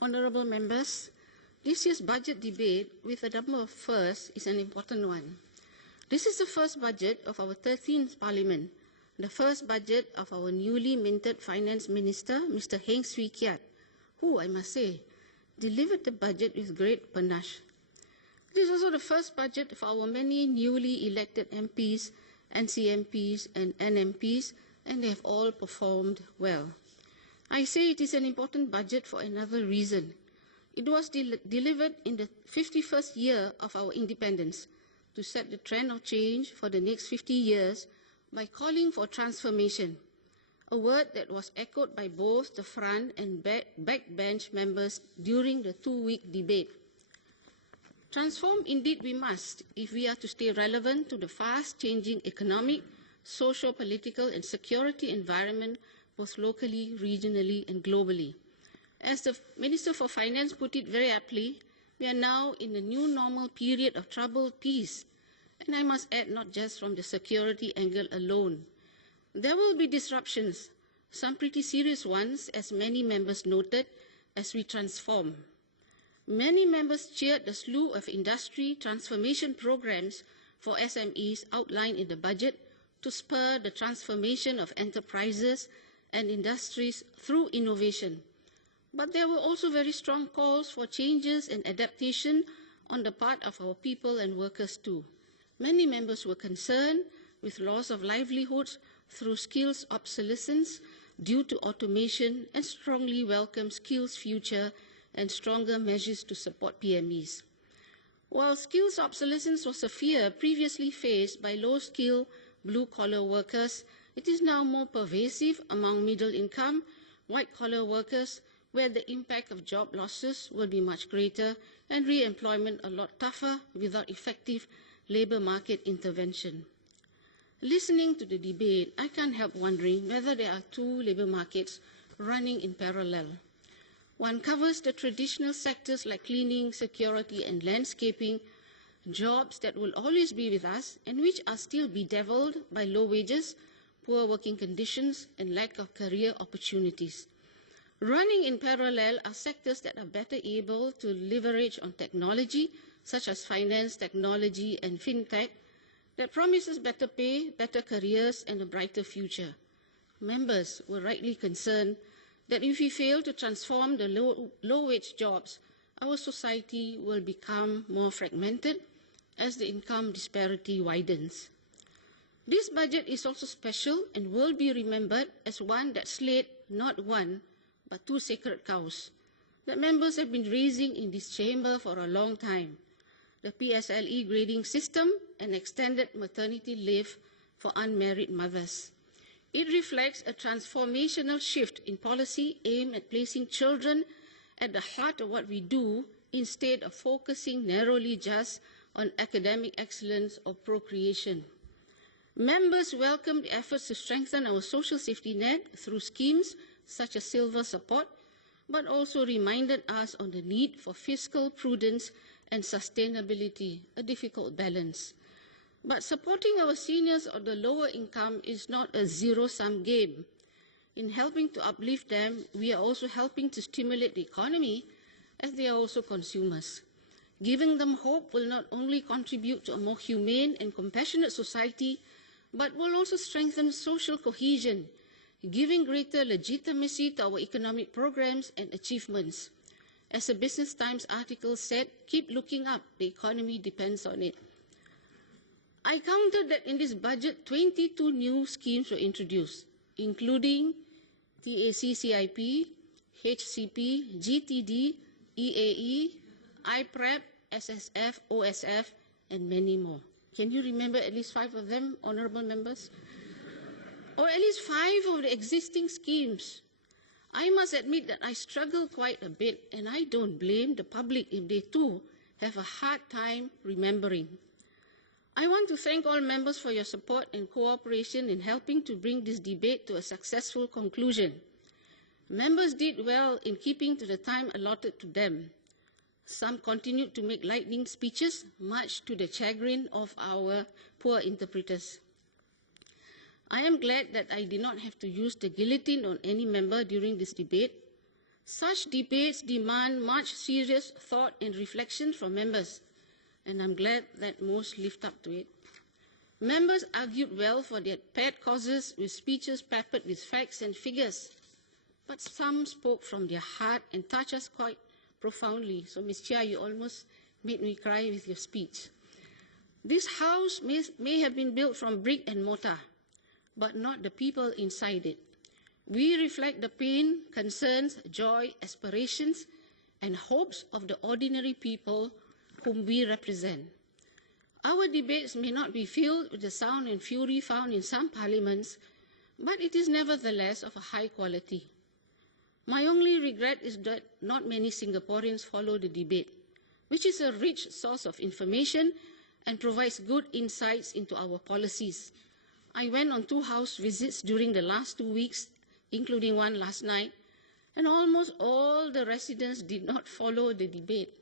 Honourable members, this year's budget debate with a number of firsts is an important one. This is the first budget of our 13th Parliament, the first budget of our newly minted Finance Minister, Mr. Heng Swee Keat, who, I must say, delivered the budget with great panache. It is also the first budget for our many newly elected MPs, NCMPs and NMPs, and they have all performed well. I say it is an important budget for another reason. It was delivered in the 51st year of our independence to set the trend of change for the next 50 years by calling for transformation, a word that was echoed by both the front and backbench members during the two-week debate. Transform indeed we must if we are to stay relevant to the fast-changing economic, socio-political and security environment both locally, regionally and globally. As the Minister for Finance put it very aptly, we are now in a new normal period of troubled peace, and I must add not just from the security angle alone. There will be disruptions, some pretty serious ones, as many members noted, as we transform. Many members cheered the slew of industry transformation programs for SMEs outlined in the budget to spur the transformation of enterprises and industries through innovation. But there were also very strong calls for changes and adaptation on the part of our people and workers too. Many members were concerned with loss of livelihoods through skills obsolescence due to automation and strongly welcome skills future and stronger measures to support PMEs. While skills obsolescence was a fear previously faced by low-skill blue-collar workers, it is now more pervasive among middle-income, white-collar workers, where the impact of job losses will be much greater and re-employment a lot tougher without effective labour market intervention. Listening to the debate, I can't help wondering whether there are two labour markets running in parallel. One covers the traditional sectors like cleaning, security and landscaping, jobs that will always be with us and which are still bedeviled by low wages, poor working conditions and lack of career opportunities. Running in parallel are sectors that are better able to leverage on technology, such as finance, technology and fintech, that promises better pay, better careers and a brighter future. Members were rightly concerned that if we fail to transform the low-wage jobs, our society will become more fragmented as the income disparity widens. This budget is also special and will be remembered as one that slayed not one, but two sacred cows that members have been raising in this chamber for a long time: the PSLE grading system and extended maternity leave for unmarried mothers. It reflects a transformational shift in policy aimed at placing children at the heart of what we do instead of focusing narrowly just on academic excellence or procreation. Members welcomed the efforts to strengthen our social safety net through schemes such as silver support, but also reminded us on the need for fiscal prudence and sustainability, a difficult balance. But supporting our seniors of the lower income is not a zero-sum game. In helping to uplift them, we are also helping to stimulate the economy as they are also consumers. Giving them hope will not only contribute to a more humane and compassionate society, but will also strengthen social cohesion, giving greater legitimacy to our economic programs and achievements. As a Business Times article said, keep looking up, the economy depends on it. I counted that in this budget, 22 new schemes were introduced, including TAC-CIP, HCP, GTD, EAE, IPREP, SSF, OSF, and many more. Can you remember at least 5 of them, honourable members? Or at least 5 of the existing schemes. I must admit that I struggle quite a bit, and I don't blame the public if they too have a hard time remembering. I want to thank all members for your support and cooperation in helping to bring this debate to a successful conclusion. Members did well in keeping to the time allotted to them. Some continued to make lightning speeches, much to the chagrin of our poor interpreters. I am glad that I did not have to use the guillotine on any member during this debate. Such debates demand much serious thought and reflection from members, and I'm glad that most lived up to it. Members argued well for their pet causes with speeches peppered with facts and figures, but some spoke from their heart and touched us quite profoundly. So, Ms. Chia, you almost made me cry with your speech. This house may have been built from brick and mortar, but not the people inside it. We reflect the pain, concerns, joy, aspirations, and hopes of the ordinary people whom we represent. Our debates may not be filled with the sound and fury found in some parliaments, but it is nevertheless of a high quality. My only regret is that not many Singaporeans follow the debate, which is a rich source of information and provides good insights into our policies. I went on 2 house visits during the last 2 weeks, including one last night, and almost all the residents did not follow the debate.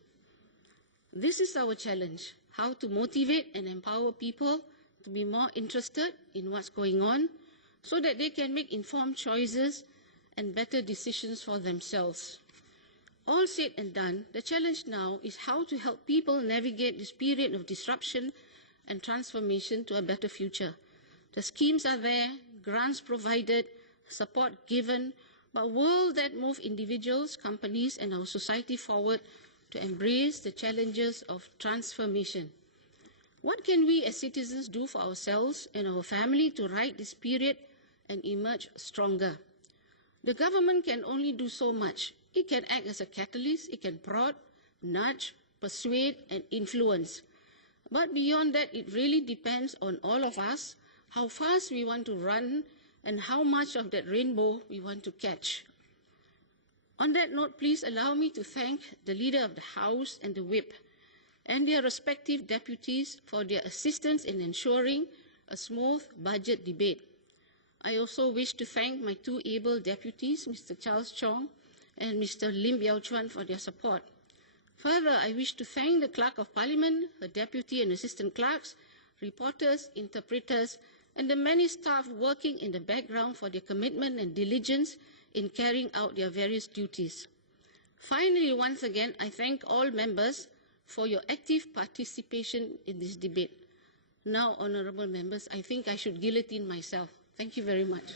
This is our challenge, how to motivate and empower people to be more interested in what's going on so that they can make informed choices and better decisions for themselves. All said and done, the challenge now is how to help people navigate this period of disruption and transformation to a better future. The schemes are there, grants provided, support given, but will that move individuals, companies, and our society forward to embrace the challenges of transformation? What can we as citizens do for ourselves and our family to ride this period and emerge stronger? The government can only do so much. It can act as a catalyst, it can prod, nudge, persuade, and influence. But beyond that, it really depends on all of us, how fast we want to run and how much of that rainbow we want to catch. On that note, please allow me to thank the Leader of the House and the Whip and their respective deputies for their assistance in ensuring a smooth budget debate. I also wish to thank my 2 able deputies, Mr. Charles Chong and Mr. Lim Yao Chuan, for their support. Further, I wish to thank the Clerk of Parliament, her deputy and assistant clerks, reporters, interpreters, and the many staff working in the background for their commitment and diligence in carrying out their various duties. Finally, once again, I thank all members for your active participation in this debate. Now, honourable members, I think I should guillotine myself. Thank you very much.